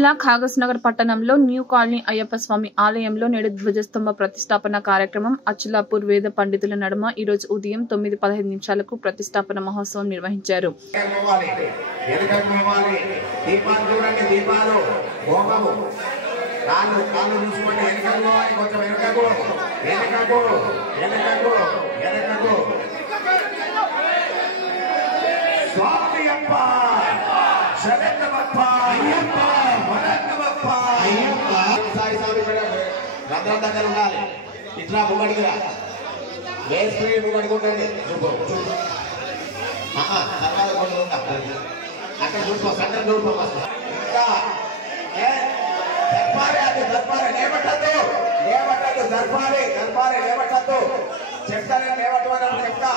జిల్లా కాగజ్నగర్ పట్టణంలో new colony Ayyappa స్వామి ఆలయంలో నేడు ధ్వజస్తంభ ప్రతిష్టాపన కార్యక్రమం అచ్చులాపూర్ వేద పండితుల నడుమ ఈ రోజు ఉదయం 9:15 ప్రతిష్టాపన మహోత్సవం నిర్వహించారు. ఇట్లా ముగడిగా వేసి ముగడుకుంటుంది తర్వాత అక్కడ చూసుకో సందర్భం చూసుకో ఇంకా దర్బారే అది దర్బారే లేవట్టద్దు లేవట్టద్దు దర్బారే దర్బారే లేవట్టద్దు చెప్తానే లేవట్టు చెప్తా